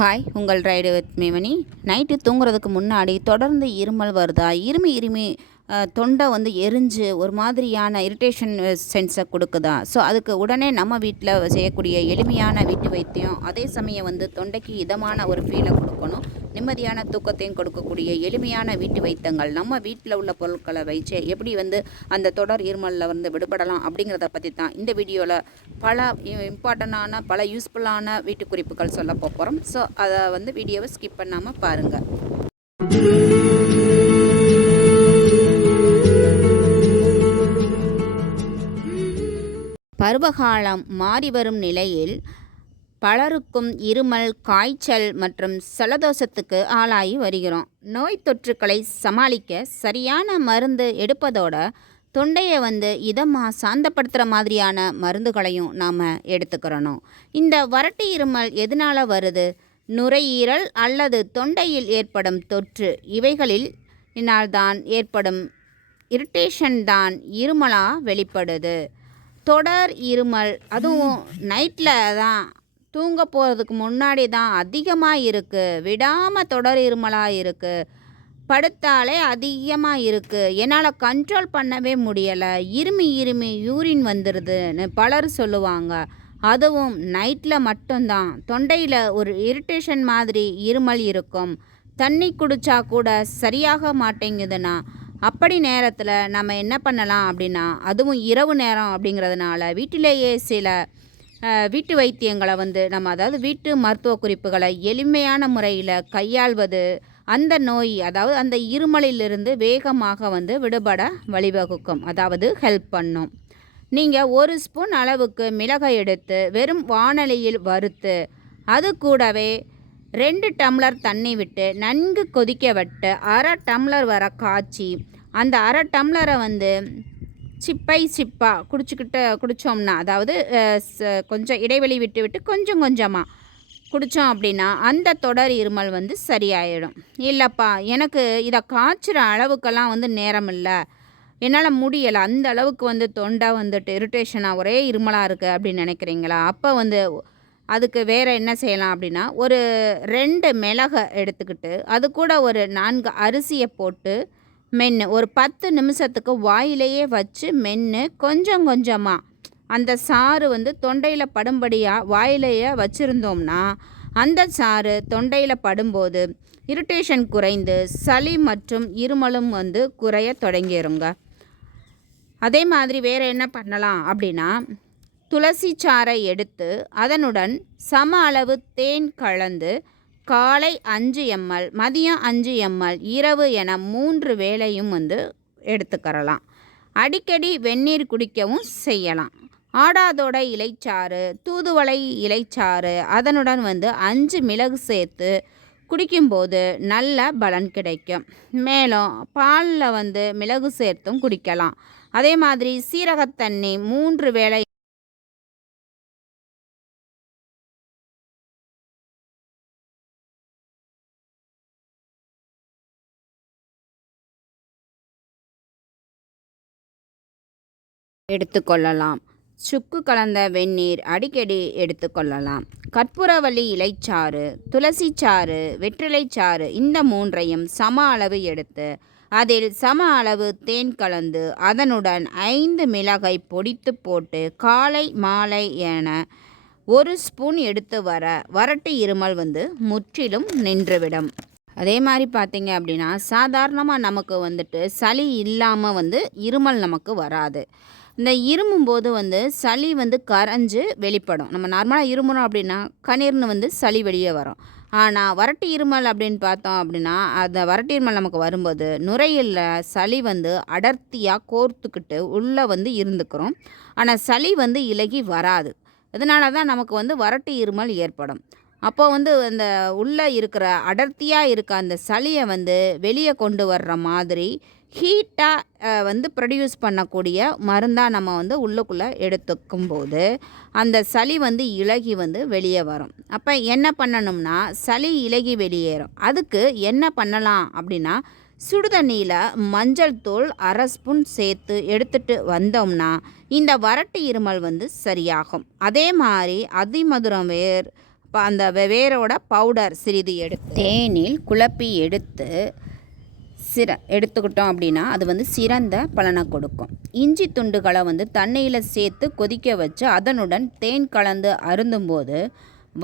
Hi, உங்கள் ride with மேமணி. Night தூங்குறதுக்கு முன்னாடி தொடர்ந்து இருமல் வருதா? இருமி தொண்டை எரிஞ்சு ஒரு மாதிரியான இரிட்டேஷன் சென்ஸை கொடுக்குதா? ஸோ அதுக்கு உடனே நம்ம வீட்டில் செய்யக்கூடிய எளிமையான வீட்டு வைத்தியம், அதே சமயம் தொண்டைக்கு இதமான ஒரு ஃபீலை கொடுக்கணும், நிம்மதியான தூக்கத்தையும் கொடுக்கக்கூடிய எளிமையான வீட்டு வைத்தியங்கள் நம்ம வீட்டில் உள்ள பொருட்களை வைச்சு எப்படி அந்த தொடர் இருமலில் விடுபடலாம் அப்படிங்கிறத பற்றி தான் இந்த வீடியோவில் பல இம்பார்ட்டண்டான பல யூஸ்ஃபுல்லான வீட்டு குறிப்புகள் சொல்ல போகிறோம். ஸோ அதை வீடியோவை ஸ்கிப் பண்ணாமல் பாருங்கள். பருவகாலம் மாறி வரும் நிலையில் பலருக்கும் இருமல், காய்ச்சல் மற்றும் சலதோஷத்துக்கு ஆளாகி வருகிறோம். நோய் தொற்றுக்களை சமாளிக்க சரியான மருந்து எடுப்பதோட தொண்டையை இதமாக சாந்தப்படுத்துகிற மாதிரியான மருந்துகளையும் நாம் எடுத்துக்கிறணும். இந்த வறட்டு இருமல் எதனால் வருது? நுரையீரல் அல்லது தொண்டையில் ஏற்படும் தொற்று இவைகளில்தான் ஏற்படும் இரிட்டேஷன் தான் இருமலாக வெளிப்படுது. தொடர் இருமல் அதுவும் நைட்டில் தான் தூங்க போகிறதுக்கு முன்னாடி தான் அதிகமாக இருக்குது. விடாமல் தொடர் இருமலாக இருக்குது. படுத்தாலே அதிகமாக இருக்குது. என்னால் கண்ட்ரோல் பண்ணவே முடியலை. இருமி யூரின் வந்துடுதுன்னு பலர் சொல்லுவாங்க. அதுவும் நைட்டில் மட்டும்தான் தொண்டையில் ஒரு இரிட்டேஷன் மாதிரி இருமல் இருக்கும். தண்ணி குடித்தா கூட சரியாக மாட்டேங்குதுன்னா அப்படி நேரத்தில் நம்ம என்ன பண்ணலாம் அப்படின்னா, அதுவும் இரவு நேரம் அப்படிங்கிறதுனால வீட்டிலேயே சில வீட்டு வைத்தியங்களை நம்ம அதாவது வீட்டு மருத்துவ குறிப்புகளை எளிமையான முறையில் கையாள்வது அந்த நோய் அதாவது அந்த இருமலிலிருந்து வேகமாக விடுபட வழிவகுக்கும், அதாவது ஹெல்ப் பண்ணும். நீங்கள் 1 ஸ்பூன் அளவுக்கு மிளகாய் எடுத்து வெறும் வாணலியில் வறுத்து அது கூடவே 2 டம்ளர் தண்ணி விட்டு நன்கு கொதிக்க விட்டு 1/2 டம்ளர் வர காய்ச்சி அந்த 1/2 டம்ளரை சிப்பாக குடித்தோம்னா, அதாவது கொஞ்சம் இடைவெளி விட்டு கொஞ்சம் கொஞ்சமாக குடித்தோம் அப்படின்னா அந்த தொடர் இருமல் சரியாயிடும். இல்லைப்பா, எனக்கு இதை காய்ச்சிற அளவுக்கெல்லாம் நேரம் இல்லை, என்னால் முடியலை, அந்த அளவுக்கு தொண்டை இரிட்டேஷனாக ஒரே இருமலாக இருக்குது அப்படின்னு நினைக்கிறீங்களா? அப்போ அதுக்கு வேறு என்ன செய்யலாம் அப்படின்னா, ஒரு 2 மிளகை எடுத்துக்கிட்டு அது கூட ஒரு 4 அரிசியை போட்டு மென்று ஒரு 10 நிமிஷத்துக்கு வாயிலேயே வச்சு மென்று கொஞ்சம் கொஞ்சமாக அந்த சாறு தொண்டையில் படும்படியாக வாயிலேயே வச்சுருந்தோம்னா அந்த சாறு தொண்டையில் படும்போது இரிட்டேஷன் குறைந்து சளி மற்றும் இருமலும் குறைய தொடங்கிடுங்க. அதே மாதிரி வேறு என்ன பண்ணலாம் அப்படின்னா, துளசி சாறை எடுத்து அதனுடன் சம அளவு தேன் கலந்து காலை 5 ml, மதியம் 5 ml, இரவு என 3 வேளையும் எடுத்துக்கிறலாம். அடிக்கடி வெந்நீர் குடிக்கவும் செய்யலாம். ஆடாதோட இலைச்சாறு, தூதுவளை இலைச்சாறு அதனுடன் 5 மிளகு சேர்த்து குடிக்கும்போது நல்ல பலன் கிடைக்கும். மேலும் பாலில் மிளகு சேர்த்தும் குடிக்கலாம். அதே மாதிரி சீரகத்தண்ணி 3 வேளை எடுத்துக்கொள்ளலாம். சுக்கு கலந்த வெந்நீர் அடிக்கடி எடுத்துக்கொள்ளலாம். கற்பூரவள்ளி இலைச்சாறு, துளசி சாறு, வெற்றிலைச்சாறு இந்த 3ஐயும் சம அளவு எடுத்து அதில் சம அளவு தேன் கலந்து அதனுடன் 5 மிளகாய் பொடித்து போட்டு காலை மாலை என 1 ஸ்பூன் எடுத்து வறட்டு இருமல் முற்றிலும் நின்றுவிடும். அதே மாதிரி பார்த்திங்க அப்படின்னா, சாதாரணமாக நமக்கு சளி இல்லாமல் இருமல் நமக்கு வராது. இந்த இருமும்போது சளி கரைஞ்சு வெளிப்படும். நம்ம நார்மலாக இருமுறோம் அப்படின்னா கணீர்னு சளி வெளியே வரும். ஆனால் வறட்டு இருமல் அப்படின்னு பார்த்தோம் அப்படின்னா, அந்த வறட்டு இருமல் நமக்கு வரும்போது நுரையீரலில் சளி அடர்த்தியாக கோர்த்துக்கிட்டு உள்ளே இருந்துக்கிறோம். ஆனால் சளி இலகி வராது. இதனால தான் நமக்கு வறட்டு இருமல் ஏற்படும். அப்போ அந்த உள்ளே இருக்கிற அடர்த்தியாக இருக்க அந்த சளியை வெளியே கொண்டு வர்ற மாதிரி ஹீட்டாக ப்ரொடியூஸ் பண்ணக்கூடிய மருந்தாக நம்ம உள்ளுக்குள்ளே எடுத்துக்கும்போது அந்த சளி இலகி வெளியே வரும். அப்போ என்ன பண்ணணும்னா, சளி இலகி வெளியேறும். அதுக்கு என்ன பண்ணலாம் அப்படின்னா, சுடுதண்ணியில் மஞ்சள் தூள் 1/2 ஸ்பூன் சேர்த்து எடுத்துகிட்டு வந்தோம்னா இந்த வறட்டு இருமல் சரியாகும். அதே மாதிரி அதிமதுரம் வேர், அந்த வேரோட பவுடர் சிறிது எடுத்து தேனில் குழப்பி எடுத்துக்கிட்டோம் அப்படின்னா அது வந்து சிறந்த பலனை கொடுக்கும். இஞ்சி துண்டுகளை வந்து தண்ணியில் சேர்த்து கொதிக்க வச்சு அதனுடன் தேன் கலந்து அருந்தும்போது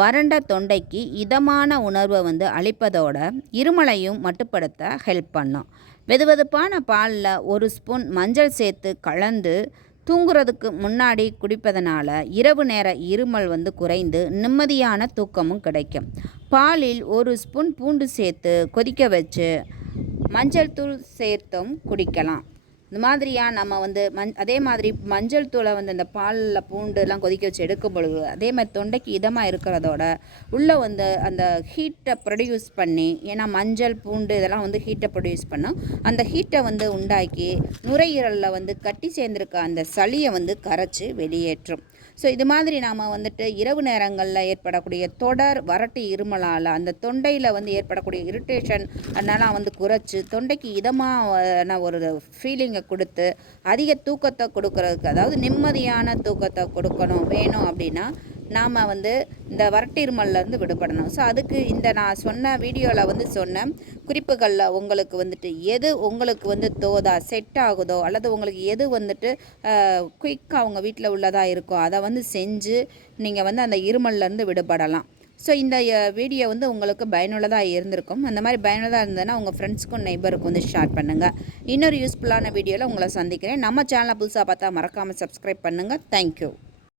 வறண்ட தொண்டைக்கு இதமான உணர்வை வந்து அளிப்பதோட இருமலையும் மட்டுப்படுத்த ஹெல்ப் பண்ணும். வெதுவெதுப்பான பாலில் 1 ஸ்பூன் மஞ்சள் சேர்த்து கலந்து தூங்குறதுக்கு முன்னாடி குடிப்பதனால இரவு நேர இருமல் வந்து குறைந்து நிம்மதியான தூக்கமும் கிடைக்கும். பாலில் 1 ஸ்பூன் பூண்டு சேர்த்து கொதிக்க வச்சு மஞ்சள் தூள் சேர்த்தும் குடிக்கலாம். இந்த மாதிரியாக நம்ம வந்து அதே மாதிரி மஞ்சள் தூளை வந்து இந்த பாலில் பூண்டுலாம் கொதிக்க வச்சு எடுக்கும் பொழுது அதே மாதிரி தொண்டைக்கு இதமாக இருக்கிறதோட உள்ளே வந்து அந்த ஹீட்டை ப்ரொடியூஸ் பண்ணி, ஏன்னா மஞ்சள் பூண்டு இதெல்லாம் வந்து ஹீட்டை ப்ரொடியூஸ் பண்ணும், அந்த ஹீட்டை வந்து உண்டாக்கி நுரையீரலில் வந்து கட்டி சேர்ந்துருக்க அந்த சளியை வந்து கரைச்சி வெளியேற்றும். ஸோ இது மாதிரி நாம் வந்துட்டு இரவு நேரங்களில் ஏற்படக்கூடிய தொடர் வறட்டு இருமலால் அந்த தொண்டையில் வந்து ஏற்படக்கூடிய இரிட்டேஷன் அதனால் வந்து குறைச்சி தொண்டைக்கு இதமான ஒரு ஃபீலிங்கை கொடுத்து அதிக தூக்கத்தை கொடுக்கறதுக்கு, அதாவது நிம்மதியான தூக்கத்தை வேணும் அப்படின்னா நாம் வந்து இந்த வறட்டு இருமல்லேருந்து விடுபடணும். ஸோ அதுக்கு இந்த நான் சொன்ன வீடியோவில் வந்து சொன்ன குறிப்புகளில் உங்களுக்கு வந்துட்டு எது உங்களுக்கு வந்து செட் ஆகுதோ அல்லது உங்களுக்கு எது வந்துட்டு குயிக்காக அவங்க வீட்டில் உள்ளதாக இருக்கோ அதை வந்து செஞ்சு நீங்கள் வந்து அந்த இருமல்லேருந்து விடுபடலாம். ஸோ இந்த வீடியோ வந்து உங்களுக்கு பயனுள்ளதாக இருந்திருக்கும். அந்த மாதிரி பயனுள்ளதாக இருந்ததுன்னா உங்கள் ஃப்ரெண்ட்ஸ்க்கும் நெய்பருக்கும் வந்து ஷேர் பண்ணுங்கள். இன்னொரு யூஸ்ஃபுல்லான வீடியோவில் உங்களை சந்திக்கிறேன். நம்ம சேனலை புதுசாக பார்த்தா மறக்காமல் சப்ஸ்கிரைப் பண்ணுங்கள். தேங்க்யூ.